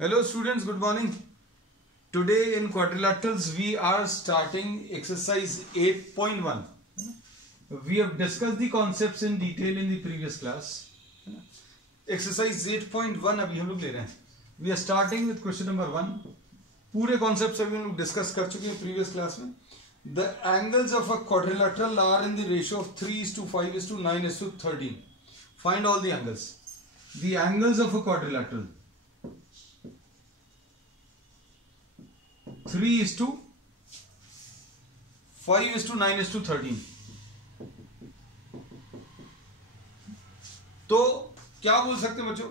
Hello students, good morning. Today in quadrilaterals we are starting exercise 8.1. We have discussed the concepts in detail in the previous class. Exercise 8.1 अभी हम लोग ले रहे हैं. We are starting with question number 1. पूरे concepts अभी हम लोग discuss कर चुके हैं previous class में. The angles of a quadrilateral are in the ratio of 3:5:9:13. Find all the angles. The angles of a quadrilateral 3:5:9:13. तो क्या बोल सकते हैं बच्चों?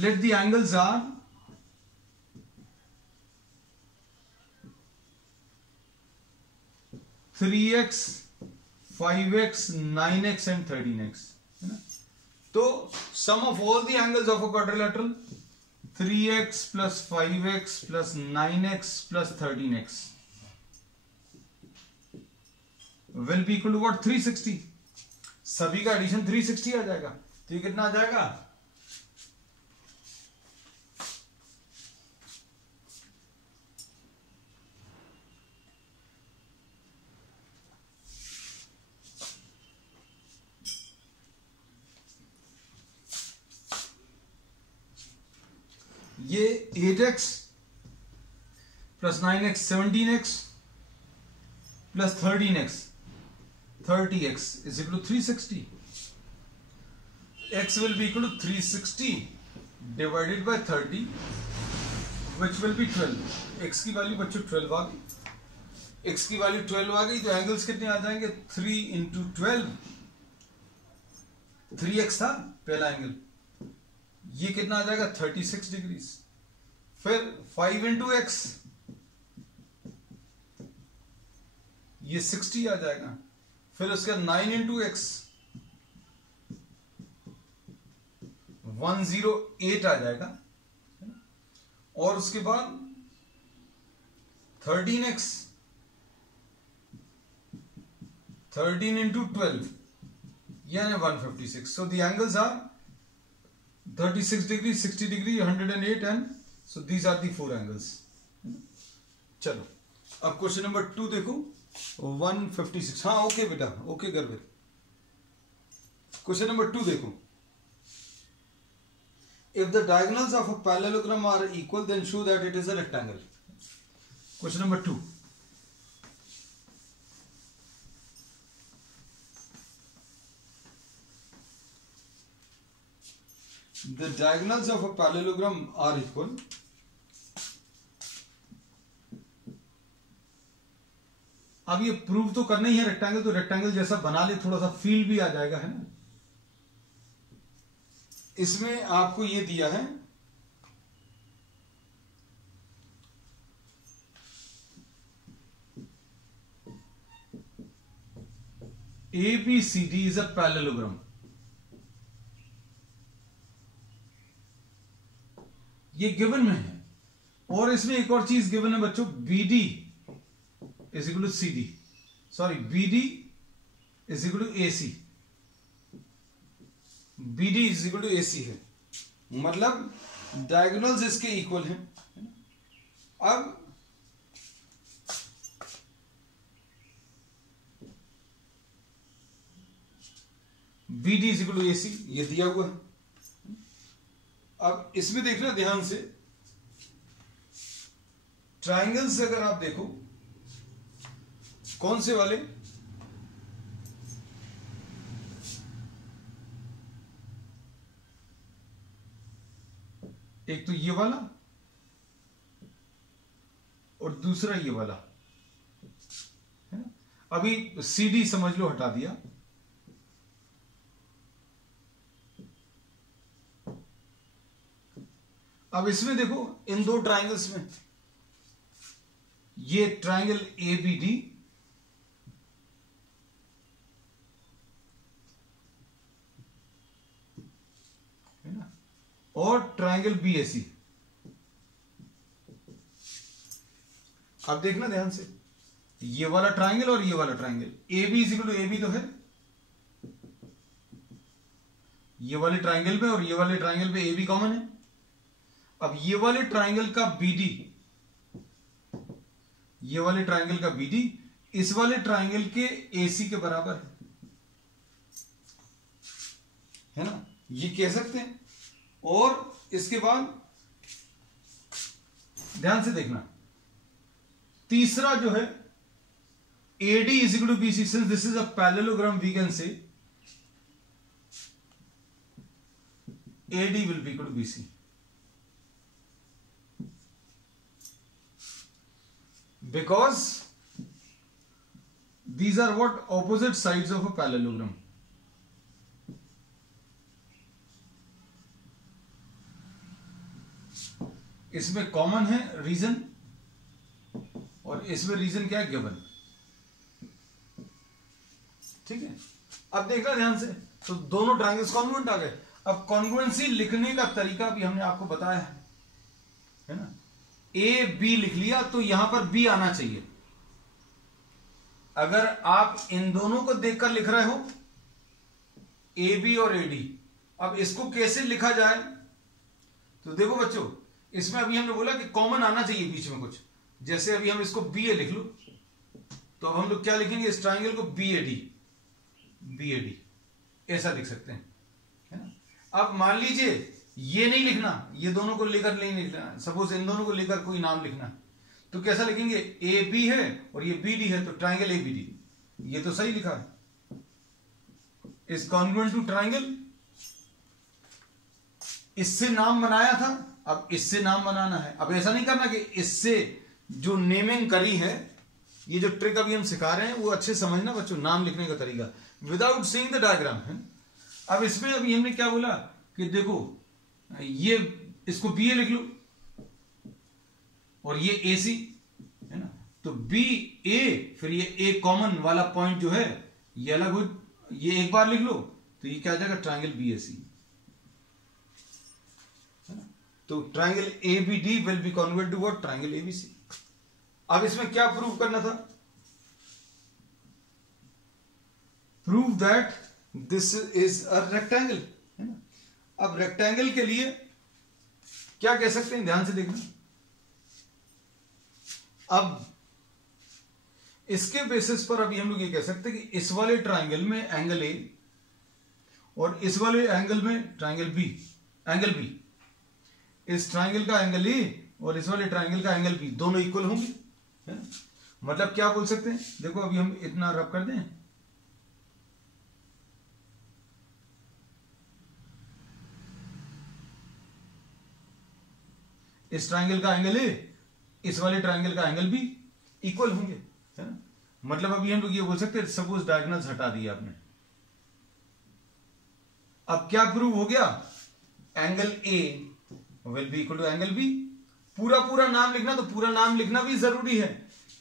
Let the angles are three x, 5x, 9x and 13x, है ना? तो sum of all the angles of a quadrilateral 3x plus 5x plus 9x plus 13x will be equal to what? 360. सभी का एडिशन 360 आ जाएगा. तो ये कितना आ जाएगा? ये 8x plus 9x 17x plus 13x 30x is equal to 360. X will be equal to 360 divided by 30 which will be 12. X की value बच्चों 12 आ गई. X की वैल्यू 12 आ गई तो एंगल्स कितने आ जाएंगे? 3 into 12. 3x था पहला एंगल, ये कितना आ जाएगा? 36 डिग्री. फिर 5 इंटू एक्स, ये 60 आ जाएगा. फिर उसका 9 इंटू एक्स 108 आ जाएगा. और उसके बाद 13x 13 इंटू 12 यानी 156. So the angles are 36 degree, 60 degree, 108 and so these are the four angles. चलो अब क्वेश्चन नंबर 2 देखो. 156. हाँ ओके बेटा, ओके कर बेटा. क्वेश्चन नंबर 2 देखो. If the diagonals of a parallelogram are equal, then show that it is a rectangle. Question number 2. The diagonals of a parallelogram are equal. अब ये प्रूव तो करना ही है रेक्टेंगल, तो रेक्टेंगल जैसा बना ले, थोड़ा सा फील भी आ जाएगा, है ना? इसमें आपको ये दिया है ABCD is a parallelogram. ये गिवन में है. और इसमें एक और चीज गिवन है बच्चों, BD is equal to CD, sorry BD is equal to AC. BD is equal to AC है, मतलब डायगोनल्स इसके इक्वल हैं. अब BD is equal to AC ये दिया हुआ है. अब इसमें देखना ध्यान से, ट्रायंगल्स अगर आप देखो, कौन से वाले? एक तो ये वाला और दूसरा ये वाला, है ना? अभी CD समझ लो हटा दिया. अब इसमें देखो, इन दो ट्रायंगल्स में, ये ट्रायंगल ABD है ना, और ट्रायंगल BAC. अब देखना ध्यान से, ये वाला ट्रायंगल और ये वाला triangle AB is equal to AB तो है, ये वाले ट्राइंगल में और ये वाले ट्राइंगल में ए बी कॉमन है। अब ये वाले ट्राइंगल का बीडी, ये वाले ट्राइंगल का बीडी इस वाले ट्राइंगल के एसी के बराबर है ना, ये कह सकते हैं। और इसके बाद ध्यान से देखना, तीसरा जो है AD is equal to BC, since this is a parallelogram we can say AD will be equal to BC, because these are what opposite sides of a parallelogram. इसमें कॉमन है रीजन और इसमें रीजन क्या है, given. ठीक है, अब देखना ध्यान से, तो दोनों ट्रायंगल्स कॉन्ग्रुएंट आ गए। अब कॉन्ग्रुएंसी लिखने का तरीका भी हमने आपको बताया है ना, ए बी लिख लिया तो यहां पर बी आना चाहिए। अगर आप इन दोनों को देखकर लिख रहे हो ए बी और ए डी, अब इसको कैसे लिखा जाए, तो देखो बच्चों, इसमें अभी हमने बोला कि कॉमन आना चाहिए बीच में कुछ, जैसे अभी हम इसको बी ए लिख लो, तो अब हम लोग क्या लिखेंगे, इस ट्राइंगल को बी ए डी ऐसा लिख सकते हैं, है ना। अब मान लीजिए ये नहीं लिखना, ये दोनों को लेकर नहीं लिखना, सपोज इन दोनों को लेकर कोई नाम लिखना, तो कैसा लिखेंगे, ए बी है और ये बी डी है, तो ट्राइंगल ए बी डी, ये तो सही लिखा है, इज कॉन्ग्रुएंट टू ट्राइंगल। इससे नाम बनाया था, अब इससे नाम बनाना है। अब ऐसा नहीं करना कि इससे जो नेमिंग करी है, ये जो ट्रिक अभी हम सिखा रहे हैं वो अच्छे समझना बच्चों, नाम लिखने का तरीका विदाउट सीइंग द डायग्राम है। अब इसमें अभी हमने क्या बोला कि देखो ये इसको बी ए लिख लो और ये ए सी है ना, तो बी ए, फिर ये ए कॉमन वाला पॉइंट जो है ये अलग हो, ये एक बार लिख लो तो ये क्या आ जाएगा, ट्राइंगल बी ए सी। तो triangle A B D will be convert to what, triangle A B C. अब इसमें क्या प्रूव करना था, prove that this is a rectangle, है ना। अब रेक्टेंगल के लिए क्या कह सकते हैं, ध्यान से देखना। अब इसके बेसिस पर अभी हम लोग ये कह सकते हैं कि इस वाले ट्राइंगल में एंगल ए और इस वाले एंगल में ट्राइंगल बी, एंगल बी, इस ट्राइंगल का एंगल ए और इस वाले ट्राइंगल का एंगल बी दोनों इक्वल होंगे, है ना? मतलब क्या बोल सकते हैं, देखो अभी हम इतना रब कर दें, इस ट्राइंगल का एंगल ए, इस वाले ट्राइंगल का एंगल बी इक्वल होंगे, है ना। मतलब अभी हम लोग ये बोल सकते हैं, सपोज डायगोनल्स हटा दिया आपने, अब क्या प्रूव हो गया, angle A will be equal to angle B. पूरा नाम लिखना, तो पूरा नाम लिखना भी जरूरी है।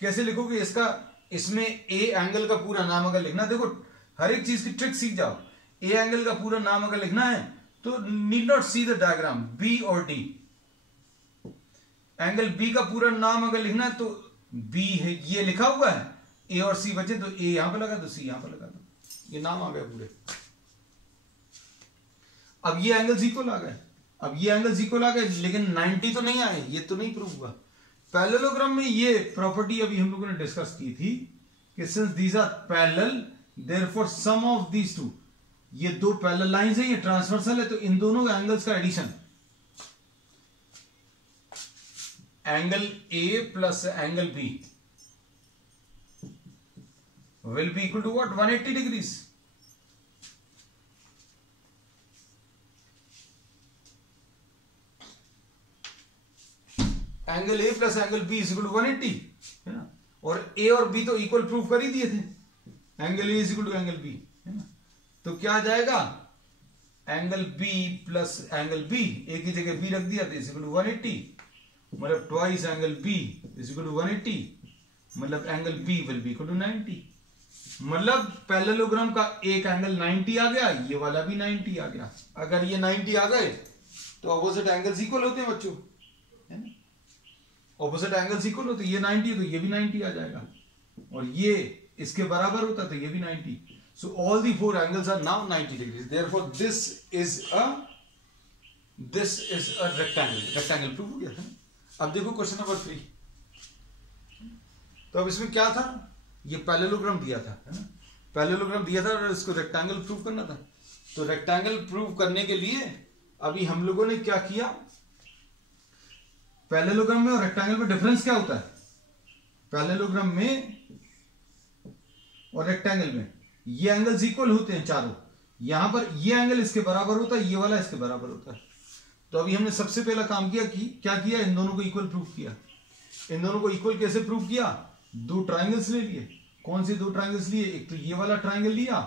कैसे लिखोगे इसका, इसमें ए एंगल का पूरा नाम अगर लिखना, देखो हर एक चीज की ट्रिक सीख जाओ। ए एंगल का पूरा नाम अगर लिखना है तो need not see the diagram, B और डी। एंगल बी का पूरा नाम अगर लिखना है तो बी है, ये लिखा हुआ है, ए और सी बचे तो ए यहां पर लगा दो, सी यहां पर लगा दो, ये नाम आ गया पूरे। अब ये एंगल्स इक्वल आ गए, अब ये एंगल्स इक्वल आ गए, लेकिन 90 तो नहीं आए, ये तो नहीं प्रूव हुआ। पैरेललोग्राम में ये प्रॉपर्टी अभी हम लोगों ने डिस्कस की थी कि since these are parallel therefore sum of these two, ये दो पैरेलल लाइंस हैं, ये ट्रांसवर्सल है, तो इन दोनों एंगल्स का addition, angle A plus angle B will be equal to what, 180 degrees. Angle A plus angle B is equal to 180, है ना। और ए और बी तो इक्वल प्रूफ कर ही दिए थे, angle A is equal to angle B, है ना। तो क्या आ जाएगा, angle B plus angle B, A की जगह बी रख दिया तो इज इक्वल टू 180, मतलब twice angle B is equal to 180, मतलब angle B will be equal to 90। मतलब पैरेललोग्राम का एक एंगल 90 आ गया, ये वाला भी 90 आ गया। अगर ये 90 आ गए तो ऑपोजिट एंगल्स इक्वल होते हैं बच्चों, है ना। ऑपोजिट एंगल्स इक्वल होते, ये 90 तो ये भी 90 आ जाएगा, और ये इसके बराबर होता तो ये भी 90। So all the four angles are now 90 degrees. Therefore this is a rectangle. Rectangle prove हो गया है. अब देखो क्वेश्चन नंबर 3. तो अब इसमें क्या था, ये पैरेललोग्राम दिया था, है ना. पैरेललोग्राम दिया था और इसको रेक्टेंगल प्रूव करना था. तो रेक्टेंगल प्रूव करने के लिए अभी हम लोगों ने क्या किया, पैरेललोग्राम में और रेक्टेंगल में डिफरेंस क्या होता है. पैरेललोग्राम में और रेक्टेंगल में ये एंगल्स इक्वल होते हैं चारों. यहां पर ये एंगल इसके बराबर होता है, ये वाला इसके बराबर होता है. तो अभी हमने सबसे पहला काम किया कि क्या किया, इन दोनों को इक्वल प्रूफ किया. इन दोनों को इक्वल कैसे प्रूफ किया, दो ट्राइंगल्स ले लिए. कौन से दो ट्राइंगल्स लिए, एक तो ये वाला ट्राइंगल लिया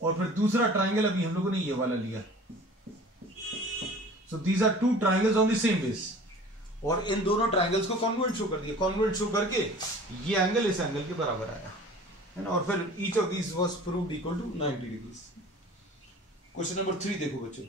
और फिर दूसरा ट्राइंगल अभी हम लोगों ने ये वाला लिया. So these are two triangles on the same base. और इन दोनों ट्राइंगल्स को कॉन्ग्रुएंट शो कर दिया. कॉन्ग्रुएंट शो करके ये एंगल इस एंगल के बराबर आया, है ना. और फिर each of these was proved equal to 90 degrees. Question number 3 देखो बच्चों.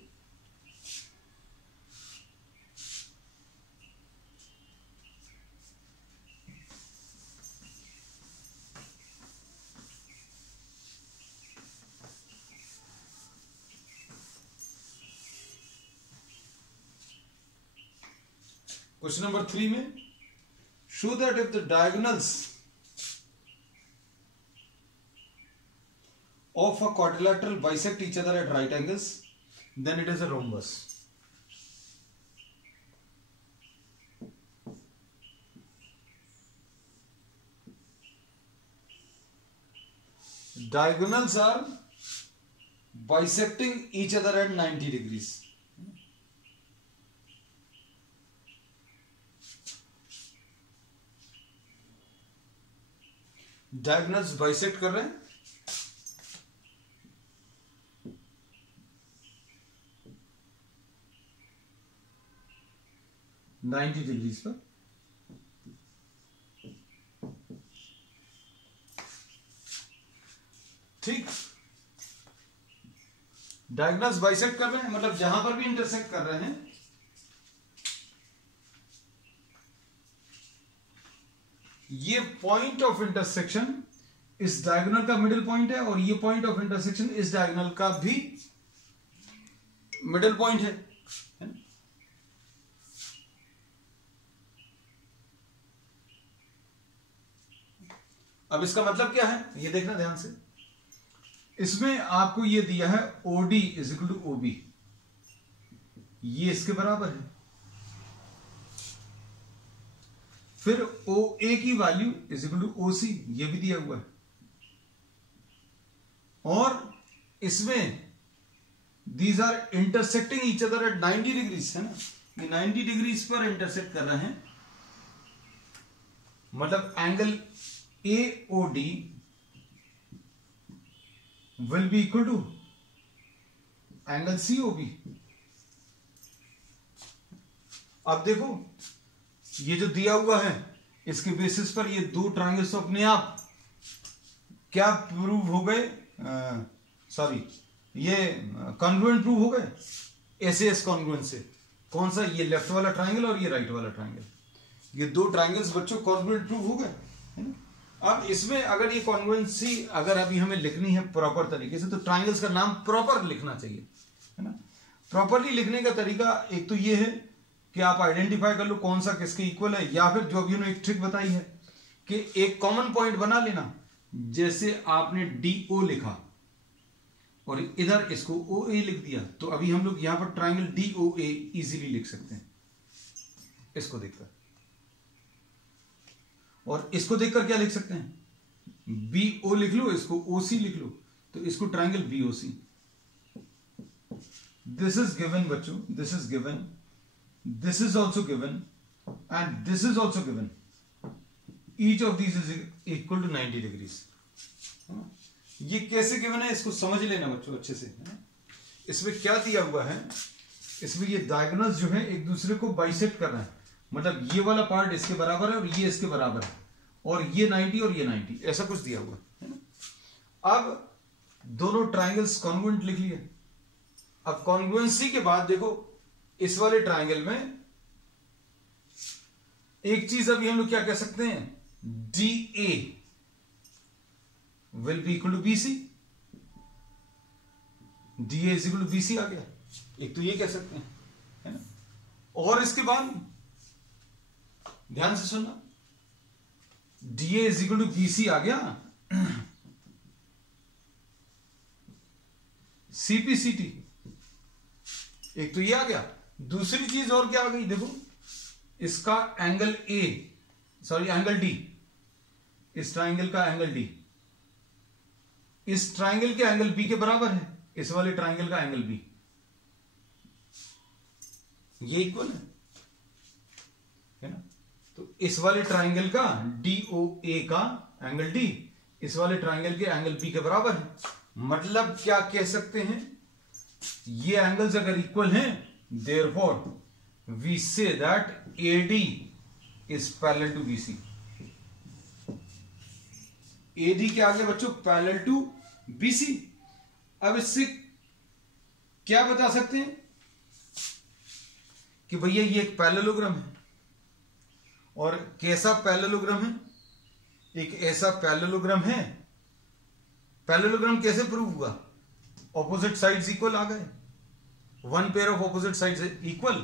क्वेश्चन नंबर 3 में show that if the diagonals of a quadrilateral bisect each other at right angles, then it is a rhombus. Diagonals are bisecting each other at 90 degrees. Diagonals bisect कर रहे हैं 90 degrees पर. ठीक, diagonals bisect कर रहे हैं, मतलब जहां पर भी इंटरसेक्ट कर रहे हैं ये पॉइंट ऑफ इंटरसेक्शन इस डायगोनल का मिडिल पॉइंट है और ये पॉइंट ऑफ इंटरसेक्शन इस डायगोनल का भी मिडिल पॉइंट है. अब इसका मतलब क्या है ये देखना ध्यान से. इसमें आपको ये दिया है OD is equal to OB, ये इसके बराबर है. फिर OA की value is equal to OC, ये भी दिया हुआ है. और इसमें these are intersecting each other at 90 degrees, है ना. ये 90 डिग्रीज पर इंटरसेक्ट कर रहे हैं, मतलब angle AOD will be equal to angle COB. अब देखो ये जो दिया हुआ है इसके बेसिस पर ये दो ट्रायंगल्स तो अपने आप क्या प्रूव हो गए, सॉरी ये कॉन्ग्रुएंट प्रूव हो गए SAS कॉन्ग्रुएंट से. कौन सा, ये लेफ्ट वाला ट्रायंगल और ये राइट वाला ट्रायंगल, ये दो ट्रायंगल्स बच्चों कॉन्ग्रुएंट प्रूव हो गए, है ना. अब इसमें अगर ये कॉन्ग्रुएंसी अगर अभी हमें लिखनी है प्रॉपर तरीके से तो ट्रायंगल्स का नाम प्रॉपर लिखना चाहिए, है ना. प्रॉपरली लिखने का तरीका एक तो ये है कि आप आइडेंटिफाई कर लो कौन सा किसके इक्वल है, या फिर जो अभी उन्होंने एक ट्रिक बताई है कि एक कॉमन पॉइंट बना लेना. जैसे आपने DO लिखा और इधर इसको OA लिख दिया, तो अभी हम लोग यहां पर ट्रायंगल DOA इजीली लिख सकते हैं इसको देखकर. और इसको देखकर क्या लिख सकते हैं, BO लिख लो, इसको OC लिख लो, तो इसको triangle BOC. This is given बच्चों, this is given, this is also given and this is also given. Each of these is equal to 90 degrees. ये कैसे गिवन है इसको समझ लेना बच्चों अच्छे से. इसमें क्या दिया हुआ है, इसमें ये डायगोनल्स जो है एक दूसरे को बाइसेक्ट कर रहे हैं, मतलब ये वाला पार्ट इसके बराबर है और ये इसके बराबर है, और ये 90 और ये 90, ऐसा कुछ दिया हुआ है ना. अब दोनों ट्रायंगल्स कॉन्ग्रुएंट लिख लिए. अब कॉन्ग्रुएंसी के बाद देखो इस वाले ट्रायंगल में एक चीज अभी हम लोग क्या कह सकते हैं, DA will be equal to BC। DA is equal to BC आ गया, एक तो ये कह सकते हैं, है ना। और इसके बाद ध्यान से सुनना, DA is equal to BC आ गया, CPCT, एक तो ये आ गया। दूसरी चीज और क्या आ गई, देखो इसका एंगल एंगल D, इस ट्राइंगल का एंगल D इस ट्राइंगल के एंगल B के बराबर है, इस वाले ट्राइंगल का एंगल B, ये इक्वल है ना। तो इस वाले ट्राइंगल का DOA का एंगल D इस वाले ट्राइंगल के एंगल B के बराबर है। मतलब क्या कह सकते हैं, ये एंगल्स अगर इक्वल हैं, therefore we say that AD is parallel to BC। AD क्या आ गया बच्चों, पैरेलल टू BC। अब इससे क्या बता सकते हैं कि भैया ये एक पैरेललोग्राम है, और कैसा पैरेललोग्राम है, एक ऐसा पैरेललोग्राम है। पैरेललोग्राम कैसे प्रूव हुआ, ऑपोजिट साइड्स इक्वल आ गए, one pair of opposite sides equal.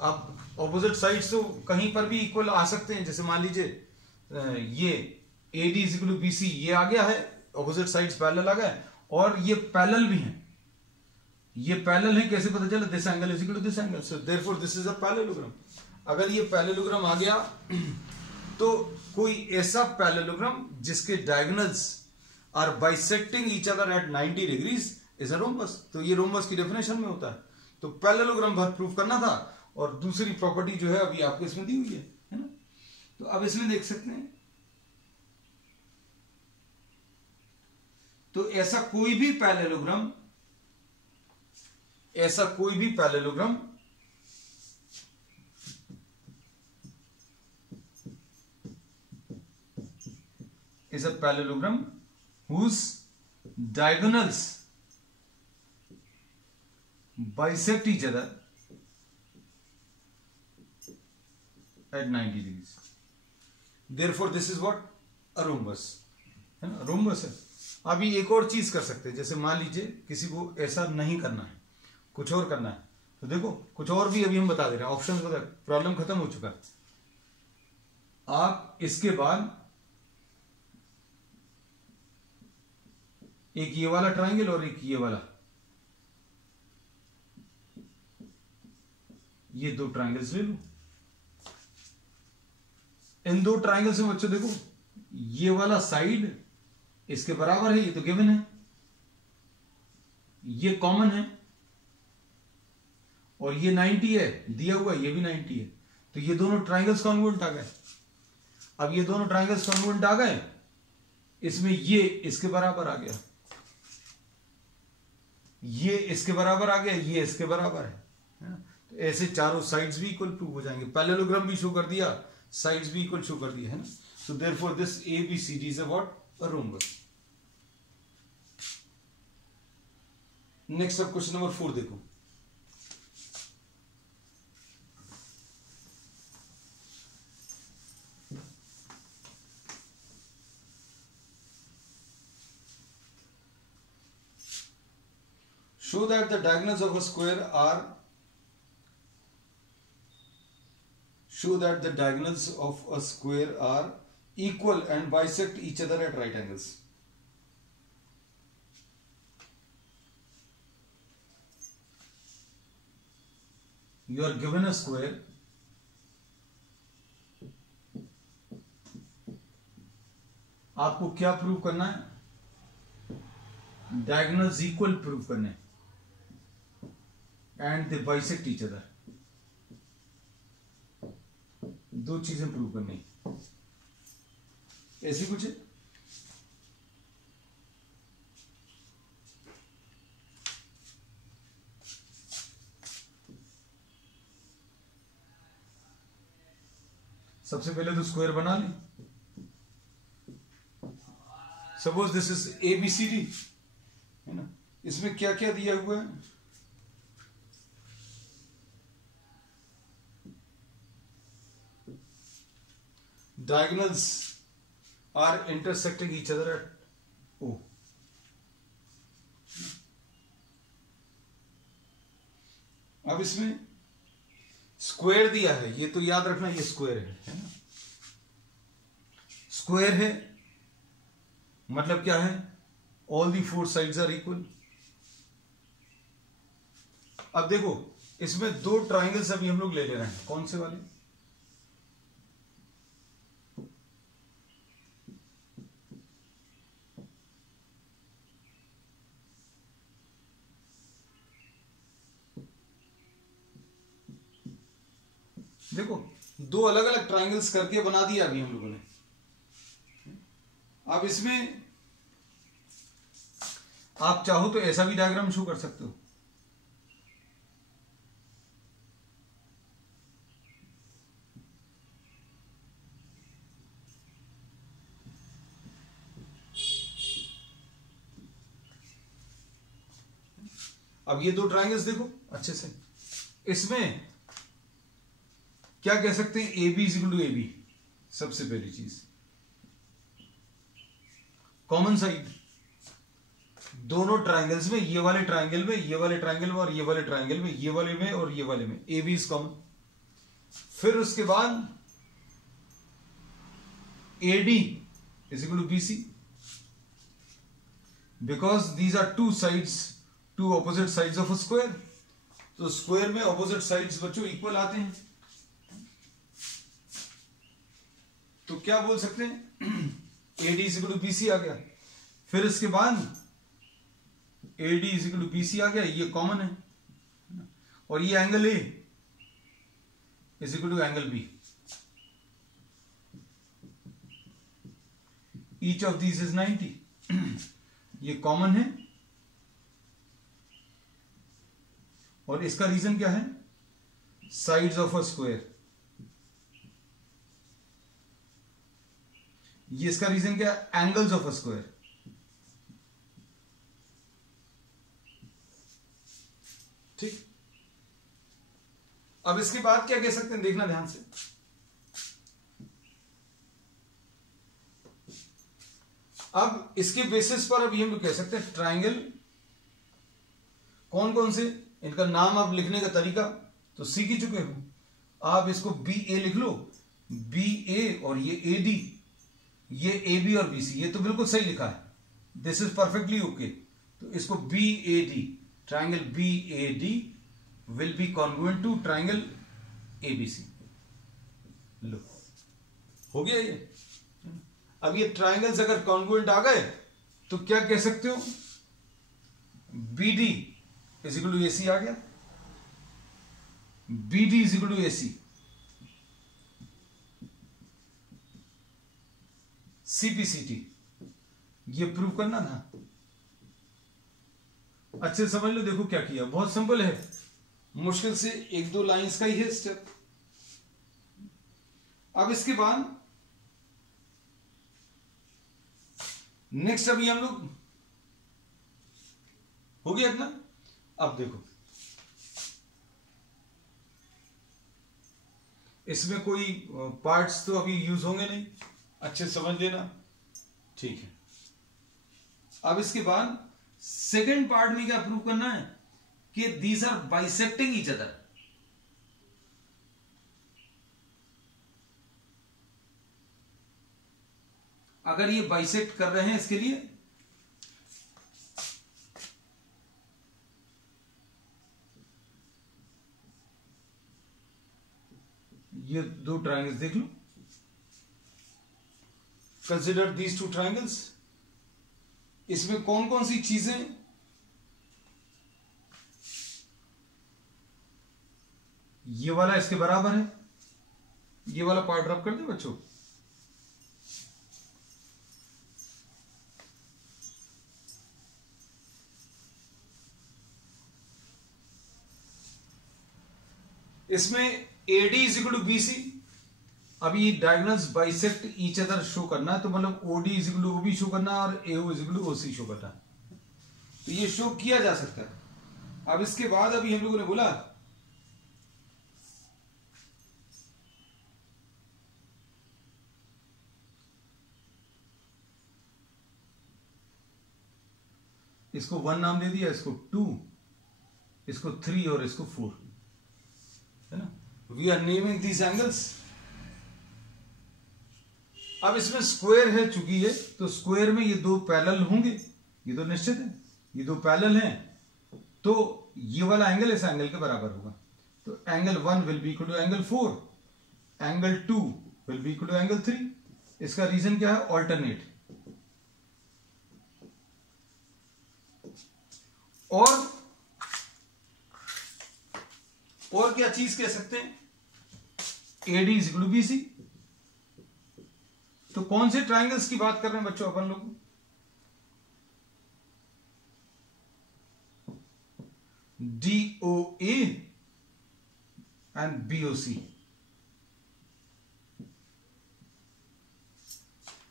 अब ऑपोजिट साइड्स तो कहीं पर भी इक्वल आ सकते हैं, जैसे मान लीजिए ये AD is equal to BC ये आ गया है, ऑपोजिट साइड्स पैरेलल आ गए, और ये पैरेलल भी हैं, ये पैरेलल है, कैसे पता चला, this angle is equal to this angle, so therefore this is a parallelogram. अगर ये पैरेललोग्राम आ गया तो कोई ऐसा पैरेललोग्राम जिसके diagonals are bisecting each other at 90 degrees is a rhombus. तो ये रोम्बस की डेफिनेशन में होता है। तो पैरेललोग्राम प्रूफ करना था, और दूसरी प्रॉपर्टी जो है अभी आपको इसमें दी हुई है ना। तो अब इसमें देख सकते हैं, तो ऐसा कोई भी parallelogram is a parallelogram whose diagonals bisect each other at 90 degrees. Therefore this is what a rhombus है ना, rhombus है। अभी एक और चीज कर सकते हैं, जैसे मान लीजिए किसी को ऐसा नहीं करना है, कुछ और करना है, तो देखो कुछ और भी अभी हम बता दे रहे हैं, ऑप्शंस बता, प्रॉब्लम खत्म हो चुका है। आप इसके बाद एक ये वाला ट्राइंगल और एक ये वाला, ये दो ट्राइंगल्स ले लो। इन दो ट्राइंगल्स में बच्चों देखो, ये वाला साइड इसके बराबर है, ये तो गिवन है, ये कॉमन है, और ये 90 है दिया हुआ, ये भी 90 है। तो ये दोनों ट्राइंगल्स कॉन्ग्रुएंट आ गए। अब ये दोनों ट्राइंगल्स कॉन्ग्रुएंट आ गए, इसमें ये इसके बराबर आ गया, ये इसके बराबर आ गया, ये इसके बराबर है। तो ऐसे चारों साइड्स भी इक्वल प्रूव हो जाएंगे। पैरेललोग्राम भी शो कर दिया, साइड्स भी इक्वल शो कर दिया, है ना। सो therefore this ABCD is what, a rhombus. Next अब क्वेश्चन नंबर 4 देखो। Show that the diagonals of a square are equal and bisect each other at right angles. You are given a square, आपको क्या prove करना है, diagonals equal prove करने हैं, and they bisect each other, दो चीजें prove करनी, ऐसी कुछ है। सबसे पहले तो स्क्वायर बना लें। सपोज दिस इज ABCD है ना, इसमें क्या क्या दिया हुआ है, diagonals are intersecting each other at ओ। अब इसमें स्क्वायर दिया है, ये तो याद रखना, ये स्क्वायर है ना। स्क्वायर है मतलब क्या है, all the four sides are equal. अब देखो इसमें दो ट्राइंगल्स अभी हम लोग ले रहे हैं, कौन से वाले, देखो दो अलग अलग ट्राइंगल्स करके बना दिया अभी हम लोगों ने। अब इसमें आप चाहो तो ऐसा भी डायग्राम शो कर सकते हो। अब ये दो ट्राइंगल्स देखो अच्छे से, इसमें क्या कह सकते हैं, A B is equal to A B. सबसे पहली चीज कॉमन साइड, दोनों ट्राइंगल्स में, ये वाले ट्राइंगल में, ये वाले ट्राइंगल में और ये वाले ट्राइंगल में, ये वाले में और ये वाले में ए बी इज कॉमन। फिर उसके बाद A D is equal to B C, because these are two sides, two opposite sides of a square. तो स्क्वायर में ऑपोजिट साइड्स बच्चों इक्वल आते हैं, तो क्या बोल सकते हैं, A D is equal to B C आ गया। फिर इसके बाद A D is equal to B C आ गया, ये कॉमन है, और ये angle A is equal to angle B. Each of these is 90, ये कॉमन है, और इसका रीजन क्या है, साइड्स ऑफ अ स्क्वायर। ये इसका रीजन क्या है, एंगल्स ऑफ अ स्क्वायर। ठीक, अब इसके बाद क्या कह सकते हैं, देखना ध्यान से। अब इसके बेसिस पर अभी हम लोग कह सकते हैं ट्राइंगल कौन कौन से, इनका नाम आप लिखने का तरीका तो सीख ही चुके हो। आप इसको बी ए लिख लो, बी ए, और ये ए डी, ये ए बी और बी सी, ये तो बिल्कुल सही लिखा है, दिस इज परफेक्टली ओके। तो इसको B A D, triangle B A D will be congruent to triangle A B C. लो हो गया ये। अब ये ट्राइंगल्स अगर कॉन्ग्रुएंट आ गए तो क्या कह सकते हो, B D is equal to A C आ गया, B D is equal to A C, CPCT, ये प्रूव करना था। अच्छे समझ लो, देखो क्या किया, बहुत सिंपल है, मुश्किल से एक दो लाइंस का ही है स्टेप। अब इसके बाद नेक्स्ट अभी हम लोग, हो गया इतना। अब देखो इसमें कोई पार्ट्स तो अभी यूज होंगे नहीं, अच्छे समझ लेना, ठीक है। अब इसके बाद सेकेंड पार्ट में क्या प्रूव करना है कि these are bisecting each other. अगर ये बाइसेक्ट कर रहे हैं, इसके लिए ये दो ट्राइंगल्स देख लो, कंसिडर दीज टू ट्राइंगल्स। इसमें कौन कौन सी चीजें, ये वाला इसके बराबर है, ये वाला पार्ट ड्रॉप कर दे बच्चों। इसमें AD is equal to BC। अभी diagonals bisect each other show करना है, तो मतलब OD is equal to OB show करना है और AO is equal to OC show करना है, तो ये शो किया जा सकता है। अब इसके बाद अभी हम लोगों ने बोला इसको 1 नाम दे दिया, इसको 2, इसको 3 और इसको 4, है ना। We are naming these angles. अब इसमें स्क्वायर है चूंकि ये, तो स्क्वायर में ये दो पैरेलल होंगे, ये तो निश्चित है, ये दो पैरेलल हैं, तो ये वाला एंगल इस एंगल के बराबर होगा। तो angle 1 will be equal to angle 4, angle 2 will be equal to angle 3। इसका रीजन क्या है? ऑल्टरनेट। और क्या चीज कह सकते हैं? AD is equal to BC। तो कौन से ट्राइंगल्स की बात कर रहे हैं बच्चों अपन लोग? DOA and BOC।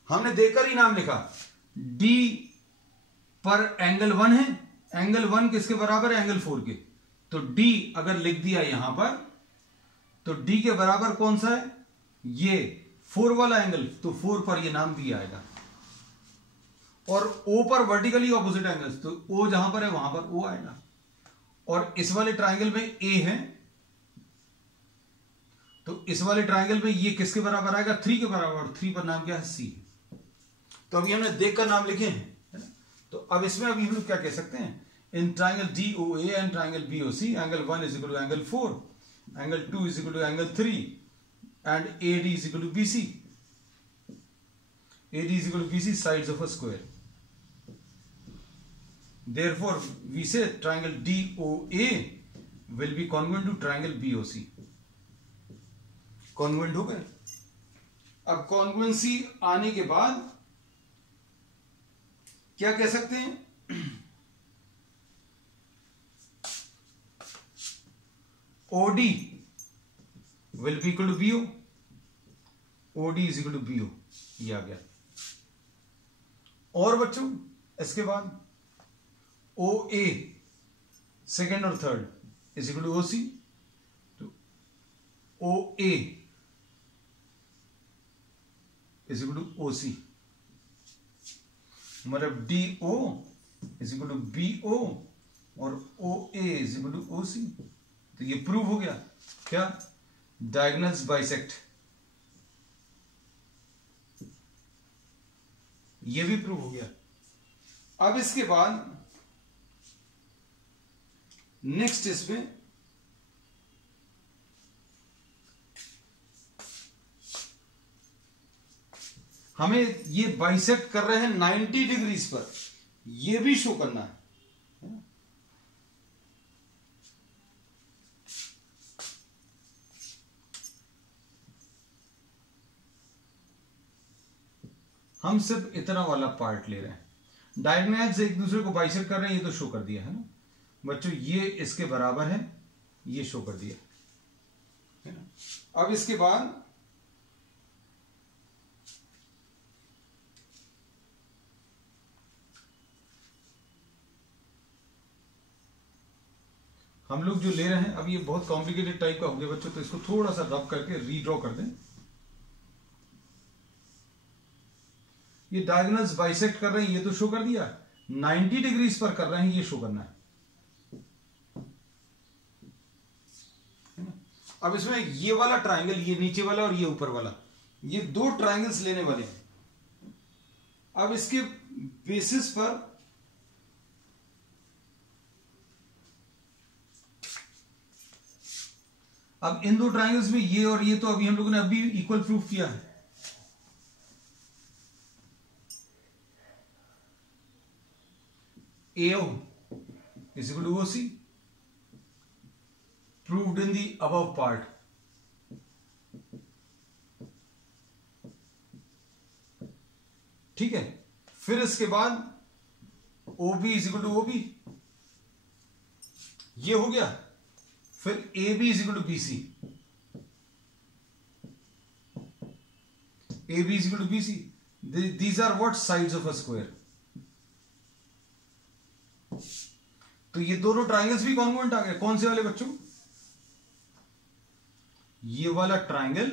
हमने देखकर ही नाम लिखा। D पर एंगल 1 है, एंगल 1 किसके बराबर है? एंगल 4 के। तो D अगर लिख दिया यहां पर, तो D के बराबर कौन सा है? ये 4 वाला एंगल, तो 4 पर ये नाम दिया आएगा। और O पर वर्टिकली ऑपोजिट एंगल्स, तो O जहां पर है वहां पर O आएगा। और इस वाले ट्राइंगल में A है, तो इस वाले ट्राइंगल में ये किसके बराबर आएगा? 3 के बराबर, और 3 पर नाम क्या है? C। तो अभी हमने देखकर नाम लिखे हैं, है ना। तो अब इसमें अभी हम लोग क्या कह सकते हैं? In triangle DOA and triangle BOC, angle 1 is equal to angle 4, angle 2 is equal to angle 3 and AD is equal to BC. AD is equal to BC sides of a square. Therefore, we say triangle DOA will be congruent to triangle BOC. Congruent हो गए। अब congruency आने के बाद क्या कह सकते हैं? OD will be equal to BO. OD is equal to BO, ये आ गया। और बच्चों इसके बाद OA सेकेंड और third is equal to OC, तो OA is equal to OC, मतलब DO is equal to BO और OA is equal to OC। तो ये प्रूव हो गया। क्या? Diagonals bisect. ये भी प्रूव हो गया। अब इसके बाद नेक्स्ट इसमें हमें ये बाइसेक्ट कर रहे हैं 90 डिग्रीज पर, ये भी शो करना है। हम सिर्फ इतना वाला पार्ट ले रहे हैं। डायगोनल्स एक दूसरे को बाइसेक्ट कर रहे हैं, ये तो शो कर दिया है ना बच्चों। ये इसके बराबर है, ये शो कर दिया है ना। अब इसके बाद हम लोग जो ले रहे हैं, अब ये बहुत कॉम्प्लिकेटेड टाइप का हो गया बच्चों, तो इसको थोड़ा सा रब करके रीड्रॉ कर दें। ये डायगोनल्स बाइसेक्ट कर रहे हैं, ये तो शो कर दिया। 90 डिग्रीज पर कर रहे हैं, ये शो करना है। अब इसमें ये वाला ट्राइंगल, ये नीचे वाला और ये ऊपर वाला, ये दो ट्राइंगल्स लेने वाले हैं। अब इसके बेसिस पर अब इन दो ट्राइंगल्स में ये और ये तो अभी हम लोगों ने अभी इक्वल प्रूफ किया है। AO is equal to OC, proved in the above part. ठीक है। फिर इसके बाद OB is equal to OB, ये हो गया। फिर AB is equal to BC, AB is equal to BC. These are what? Sides of a square. तो ये दोनों ट्राइंगल्स भी कॉन्ग्रुएंट आ गए। कौन से वाले बच्चों? ये वाला ट्राइंगल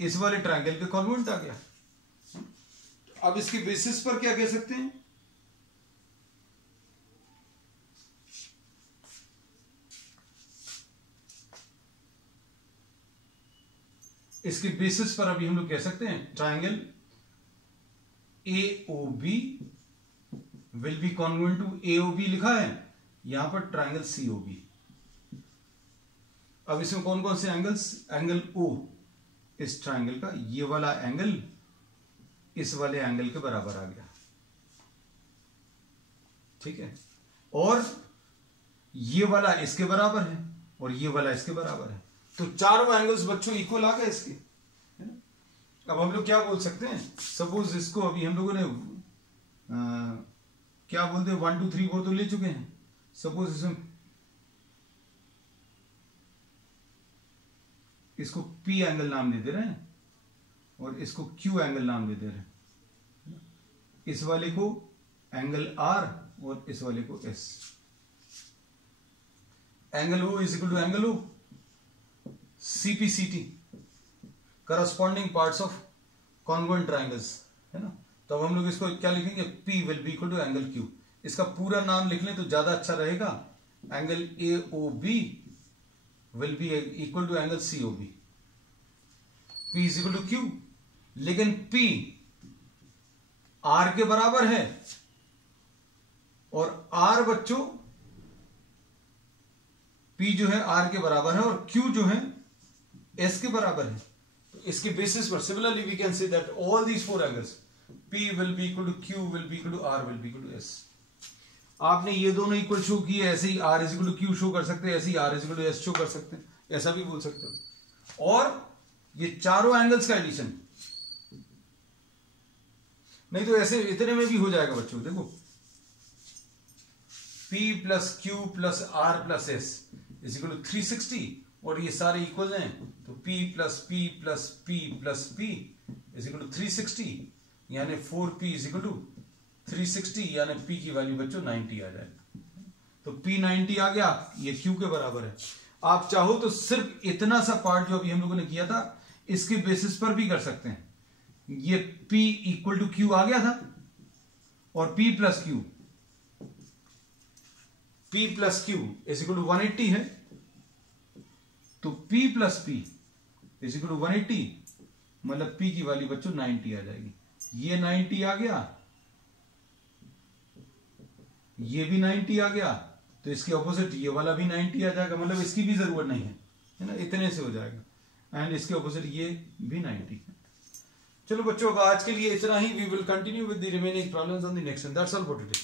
इस वाले ट्राइंगल पे कॉन्ग्रुएंट आ गया। अब इसके बेसिस पर क्या कह सकते हैं? इसके बेसिस पर अभी हम लोग कह सकते हैं triangle AOB will be congruent to AOB लिखा है, यहां पर ट्राइंगल COB। अब इसमें कौन कौन से एंगल्स, एंगल O इस ट्राइंगल का, ये वाला एंगल इस वाले एंगल के बराबर आ गया, ठीक है, और ये वाला इसके बराबर है और ये वाला इसके बराबर है, तो चारों एंगल्स बच्चों इक्वल आ गए इसके, है ना। अब हम लोग क्या बोल सकते हैं, सपोज इसको अभी हम लोगों ने क्या बोलते हैं 1 2 3 4 तो ले चुके हैं, सपोज इसको P एंगल नाम दे दे रहे हैं और इसको Q एंगल नाम दे दे रहे हैं, इस वाले को एंगल R और इस वाले को S। Angle O is equal to angle O, CPCT corresponding parts of congruent triangles, है ना। तो अब हम लोग इसको क्या लिखेंगे, P will be equal to angle Q। इसका पूरा नाम लिख लें तो ज्यादा अच्छा रहेगा, angle AOB will be equal to angle COB। P is equal to Q, लेकिन P R के बराबर है और R बच्चों P जो है R के बराबर है और Q जो है S के बराबर है। तो इसके बेसिस पर similarly we can say that all these four angles P will be equal to Q will be equal to R will be equal to S। आपने ये दोनों इक्वल शो किए, ऐसे ही R is equal to Q show कर सकते हैं, ऐसे ही R is equal to S show कर सकते हैं, ऐसा भी बोल सकते हो। और ये चारों एंगल्स का एडिशन, नहीं तो ऐसे इतने में भी हो जाएगा बच्चों। देखो P plus Q plus R plus S is equal to 360 और ये सारे इक्वल हैं, तो P plus P plus P plus P is equal to 360, यानी 4P इज इक्वल टू 360, यानी P की वैल्यू बच्चों 90 आ जाएगा। तो P 90 आ गया, ये Q के बराबर है। आप चाहो तो सिर्फ इतना सा पार्ट जो अभी हम लोगों ने किया था इसके बेसिस पर भी कर सकते हैं। ये P इक्वल टू Q आ गया था और P plus Q is equal to 180 है, तो P plus P is equal to 180, मतलब P की वैल्यू बच्चों 90 आ जाएगी। ये 90 आ गया, ये भी 90 आ गया, तो इसके ऑपोजिट ये वाला भी 90 आ जाएगा, मतलब इसकी भी जरूरत नहीं है ना, इतने से हो जाएगा। एंड इसके ऑपोजिट ये भी 90। चलो बच्चों, आज के लिए इतना ही। We will continue with the remaining problems on the next, that's all for today.